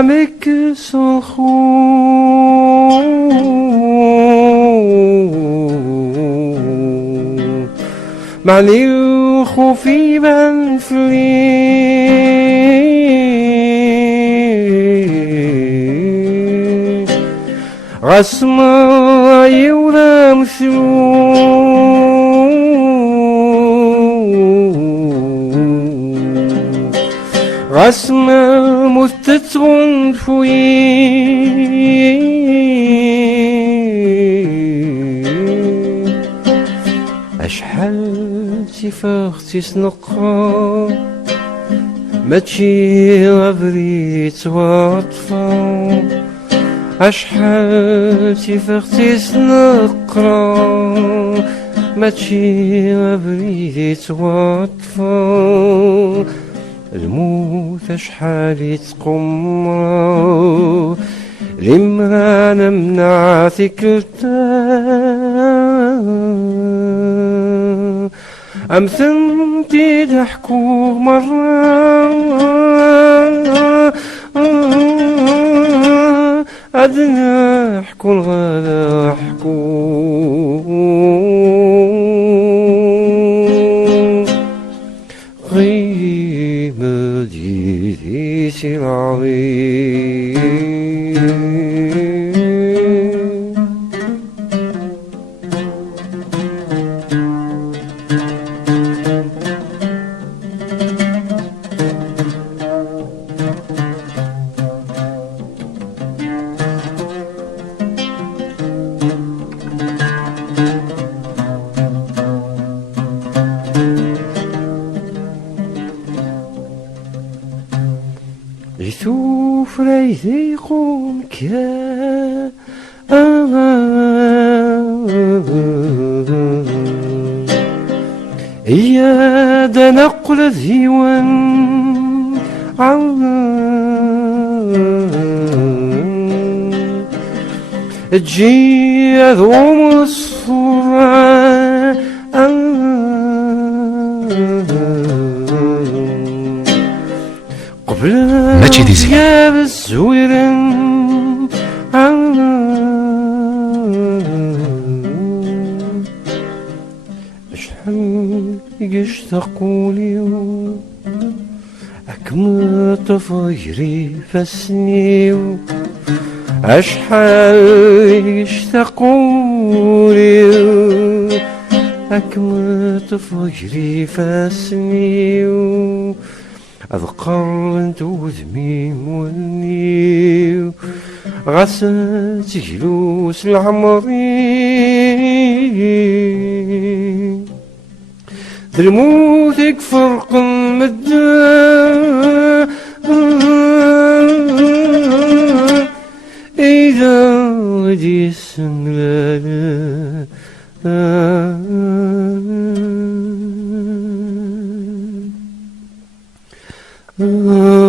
avec son معني خوفي بنفلي غسما يولا مثلو غسما مستتغن فوي أشحال تفاختي سنقا ماتشي غبريت واطفا أشحال تفاختي سنقرا ماتشي غبريت واطفا الموت أشحال يتقمر لما نمنع ثكلتا أمثلتي ضحكوا مرة أدنى حكوا الغلا حكوا غيمة ديدي العظيم يشوف ريثي يقوم كا يا دنقل ذيوان تجي ذوم الصورة ماجد زين يا بالزويرن أشحال يشتاقوا لي أكمل طفيري فسني أشحال يشتاقوا لي أكمل طفيري فسني أذكر انت وذمي مولني غسل جلوس العمري درموتك فرق مدى إذا ودي السنغلال Oh